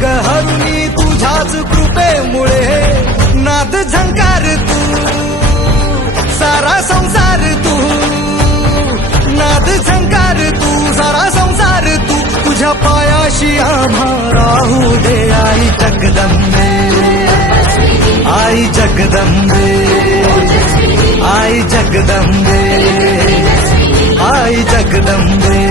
ग हरुणी तुझ्याच कृपेमुळे नाद झंकार तू सारा संसार तू नाद झंकार तू सारा संसार तू तुझ्या पायाशी आम्हा राहू दे आई जगदंबे आई जगदंबे आई जगदंबे आई जगदंबे